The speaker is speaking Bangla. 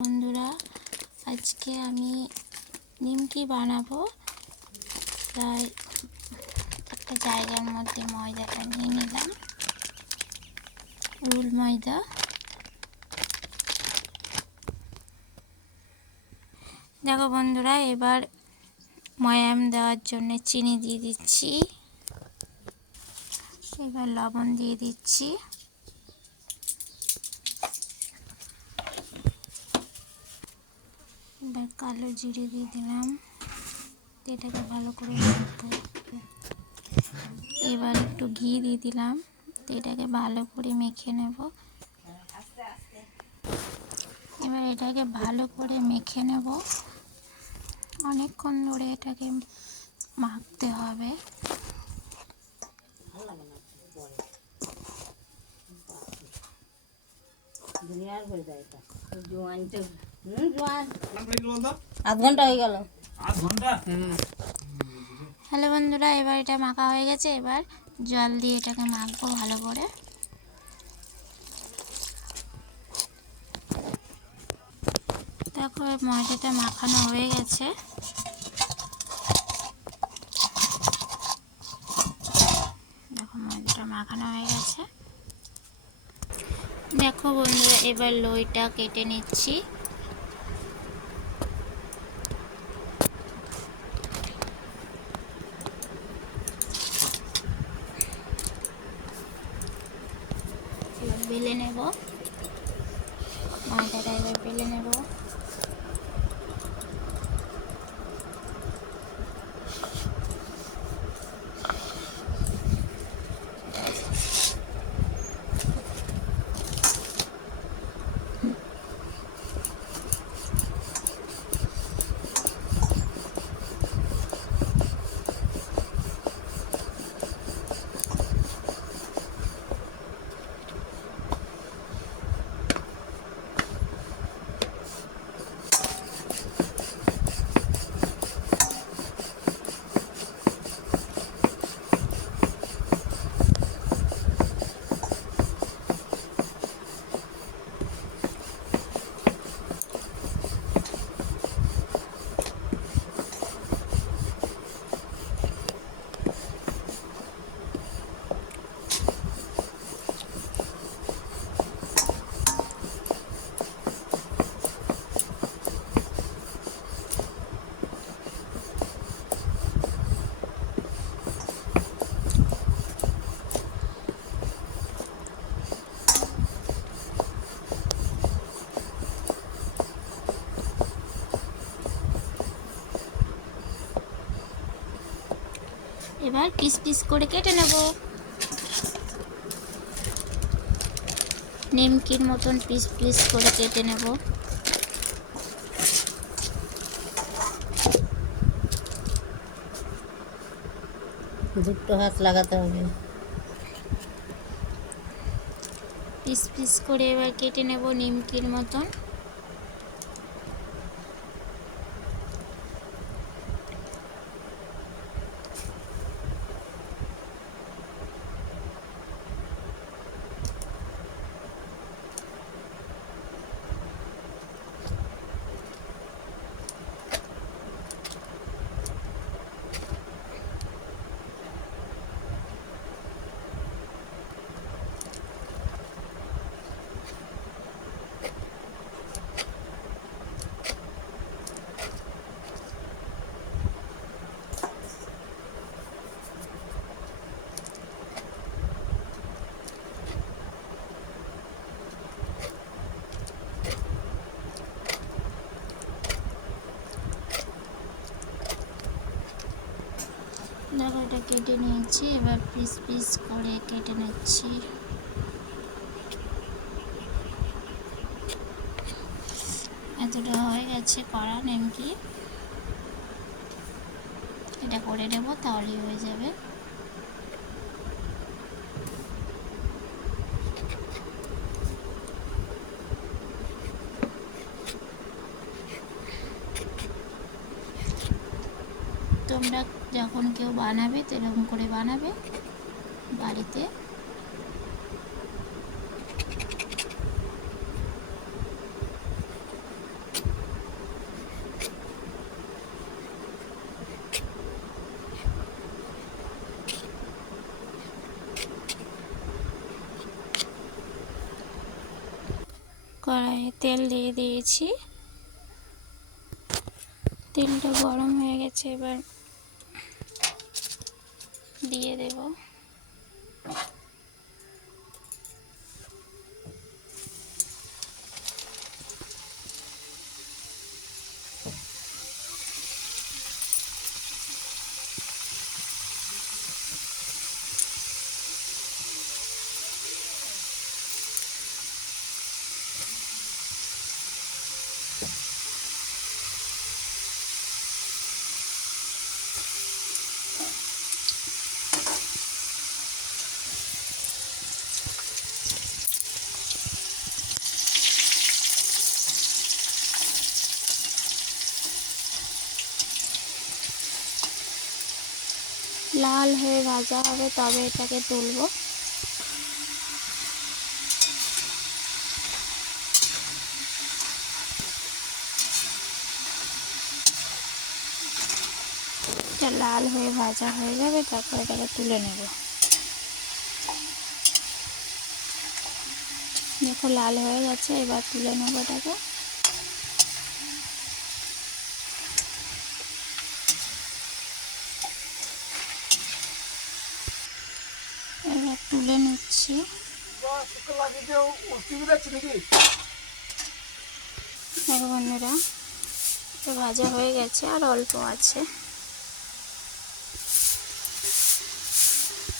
বন্ধুরা, আজকে আমি নিমকি বানাবো। প্রায় একটা জায়গার মধ্যে ময়দাটা নিয়ে নিলাম। রুল ময়দা। দেখো বন্ধুরা, এবার ময়াম দেওয়ার জন্য চিনি দিয়ে দিচ্ছি। এবার লবণ দিয়ে দিচ্ছি। এবার কালো জিরে দিয়ে দিলাম। এটাকে ভালো করে এবার একটু ঘি দিয়ে দিলাম। এটাকে ভালো করে মেখে নেব। এবার এটাকে ভালো করে মেখে নেব। অনেকক্ষণ ধরে এটাকে মাখতে হবে। দুনিয়ার হয়ে যায় এটা। জোয়ান হয়ে হ্যালো বন্ধুরা, এবার এটা মাখা হয়ে গেছে। এবার জল দিয়ে এটাকে মাখবো ভালো করে। দেখো ময়দাটা মাখানো হয়ে গেছে। দেখো, ময়দাটা মাখানো হয়ে গেছে। দেখো বন্ধুরা, এবার লইটা কেটে নিচ্ছি এবার বেলে নেব ময়দাটা এবার বেলে নেব এবার পিস পিস করে কেটে নেব। নিমকির মতন পিস পিস করে কেটে নেব। দুটো হাত লাগাতে হবে। পিস পিস করে এবার কেটে নেব নিমকির মতন। দেখো এটা কেটে নিয়েছি, এবার পিস পিস করে কেটে নিচ্ছি। এতটা হয়ে গেছে করা নেমকি। এটা করে নেব, তাহলেই হয়ে যাবে। তোমরা যখন কেউ বানাবে তেরকম করে বানাবে বাড়িতে। কড়াইয়ে তেল দিয়ে দিয়েছি। তেলটা গরম হয়ে গেছে, এবার দিয়ে দেব। লাল হয়ে ভাজা হবে, তবে এটাকে তুলবো। এটা লাল হয়ে ভাজা হয়ে যাবে, তারপর এটাকে তুলে নেব। দেখো লাল হয়ে গেছে, এবার তুলে নেব এটাকে এবার তুলে নিচ্ছি দেখো বন্ধুরা ভাজা হয়ে গেছে আর অল্প আছে।